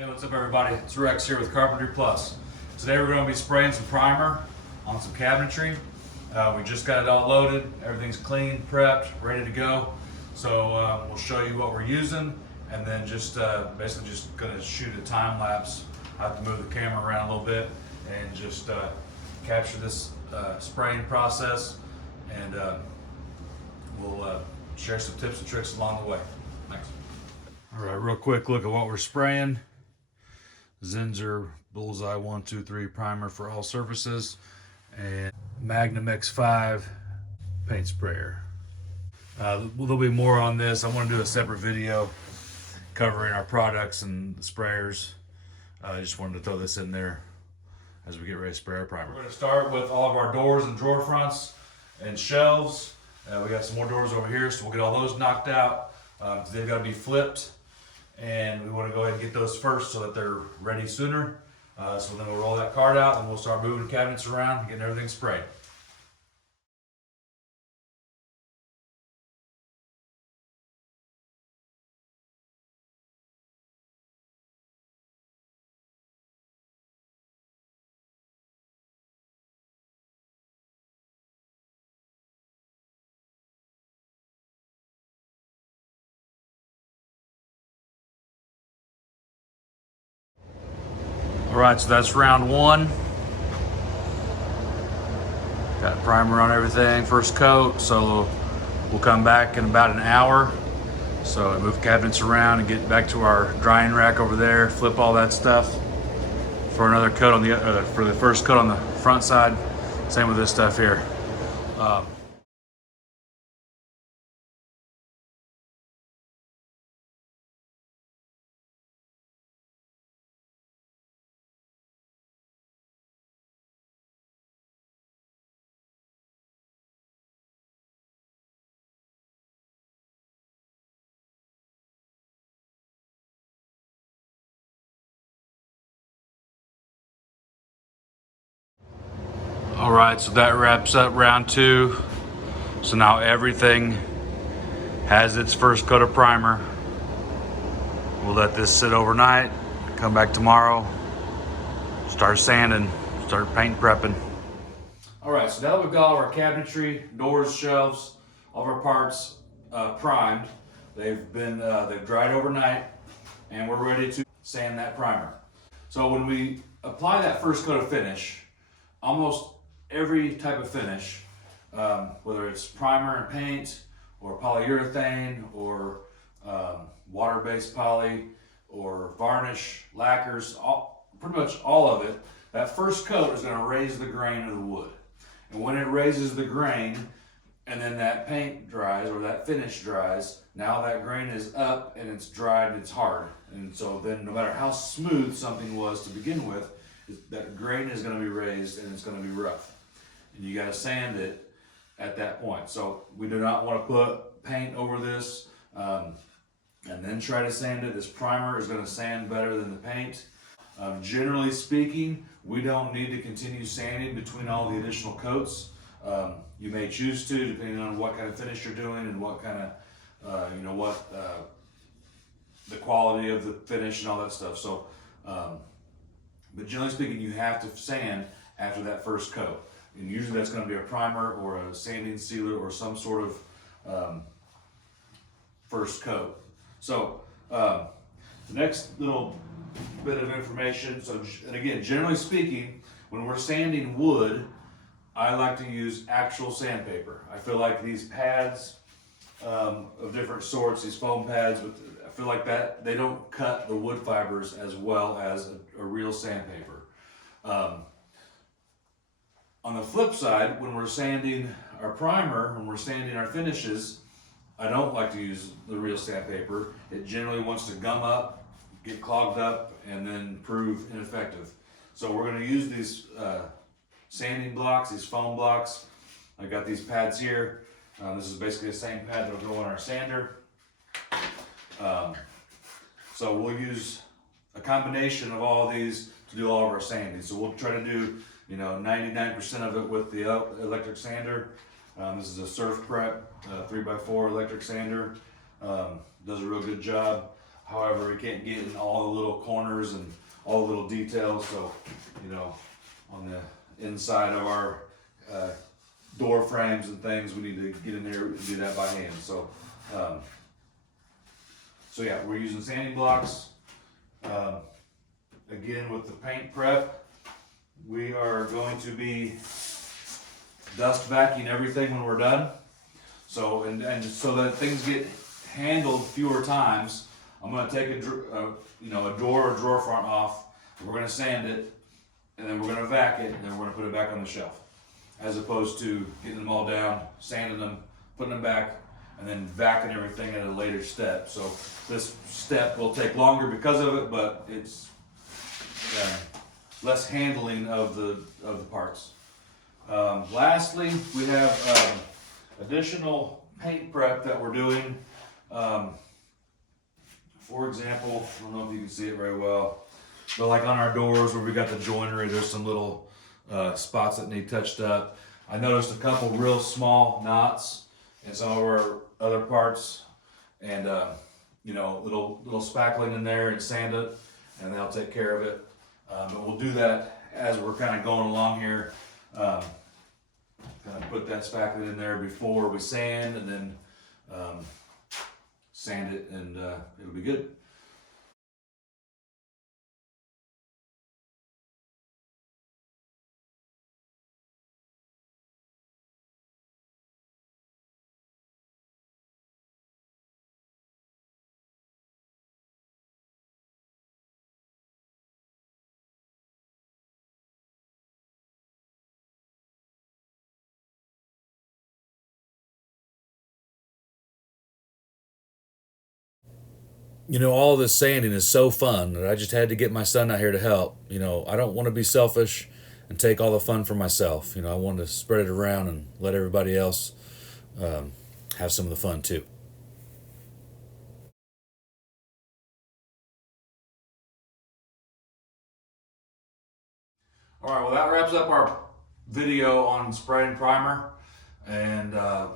Hey, what's up everybody? It's Rex here with Cabinetry Plus. Today we're going to be spraying some primer on some cabinetry. We just got it all loaded. Everything's clean, prepped, ready to go. So we'll show you what we're using and then just basically just going to shoot a time lapse. I have to move the camera around a little bit and just capture this spraying process, and we'll share some tips and tricks along the way. Thanks. All right, real quick look at what we're spraying. Zinsser Bulls Eye 123 primer for all surfaces and Magnum X5 paint sprayer. There'll be more on this. I want to do a separate video covering our products and the sprayers. I just wanted to throw this in there as we get ready to spray our primer. We're going to start with all of our doors and drawer fronts and shelves. We got some more doors over here, so we'll get all those knocked out. They've got to be flipped, and we want to go ahead and get those first so that they're ready sooner. So then we'll roll that card out and we'll start moving the cabinets around and getting everything sprayed. All right, so that's round one. Got primer on everything, first coat, so we'll come back in about an hour. So move the cabinets around and get back to our drying rack over there, flip all that stuff for another coat on the for the first coat on the front side. Same with this stuff here. All right, so that wraps up round two. So now everything has its first coat of primer. We'll let this sit overnight, come back tomorrow, start sanding, start paint prepping. All right, so now that we've got all of our cabinetry, doors, shelves, all of our parts primed, they've dried overnight, and we're ready to sand that primer. So when we apply that first coat of finish, almost every type of finish, whether it's primer and paint or polyurethane or water-based poly or varnish, lacquers, pretty much all of it, that first coat is going to raise the grain of the wood. And when it raises the grain and then that paint dries or that finish dries, now that grain is up and it's dried, it's hard. And so then no matter how smooth something was to begin with, that grain is going to be raised and it's going to be rough. And you got to sand it at that point. So we do not want to put paint over this and then try to sand it. This primer is going to sand better than the paint. Generally speaking, we don't need to continue sanding between all the additional coats. You may choose to, depending on what kind of finish you're doing and what kind of, the quality of the finish and all that stuff. So, but generally speaking, you have to sand after that first coat. And usually that's going to be a primer or a sanding sealer or some sort of first coat. So the next little bit of information. So, and again, generally speaking, when we're sanding wood, I like to use actual sandpaper. I feel like these pads of different sorts, these foam pads, I feel like that they don't cut the wood fibers as well as a real sandpaper. On the flip side, when we're sanding our primer, when we're sanding our finishes, I don't like to use the real sandpaper. It generally wants to gum up, get clogged up, and then prove ineffective. So we're going to use these sanding blocks, these foam blocks. I got these pads here. This is basically the same pad that will go on our sander. So we'll use a combination of all of these to do all of our sanding. So we'll try to do 99% of it with the electric sander. This is a Surf Prep 3x4 electric sander. Does a real good job. However, we can't get in all the little corners and all the little details. So, you know, on the inside of our door frames and things, we need to get in there and do that by hand. So, so yeah, we're using sanding blocks. Again, with the paint prep, we are going to be dust vacuuming everything when we're done. So, and so that things get handled fewer times, I'm going to take a door or drawer front off. We're going to sand it, and then we're going to vac it, and then we're going to put it back on the shelf. As opposed to getting them all down, sanding them, putting them back, and then vacuuming everything at a later step. So this step will take longer because of it, but it's less handling of the parts. Lastly, we have additional paint prep that we're doing. For example, I don't know if you can see it very well, but like on our doors where we got the joinery, there's some little spots that need touched up. I noticed a couple real small knots in some of our other parts, and you know, little spackling in there and sand it, and they'll take care of it. But we'll do that as we're kind of going along here. Kind of put that spackling in there before we sand, and then sand it, and it'll be good. You know, all this sanding is so fun that I just had to get my son out here to help. You know, I don't want to be selfish and take all the fun for myself. You know, I want to spread it around and let everybody else have some of the fun too. All right, well, that wraps up our video on spraying primer. And I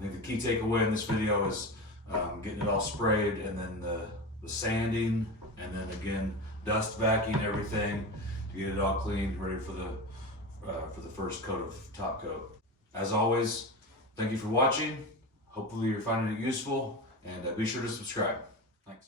think the key takeaway in this video is getting it all sprayed, and then the sanding, and then again, dust vacuuming everything to get it all clean, ready for the first coat of top coat. As always, thank you for watching. Hopefully you're finding it useful, and be sure to subscribe. Thanks.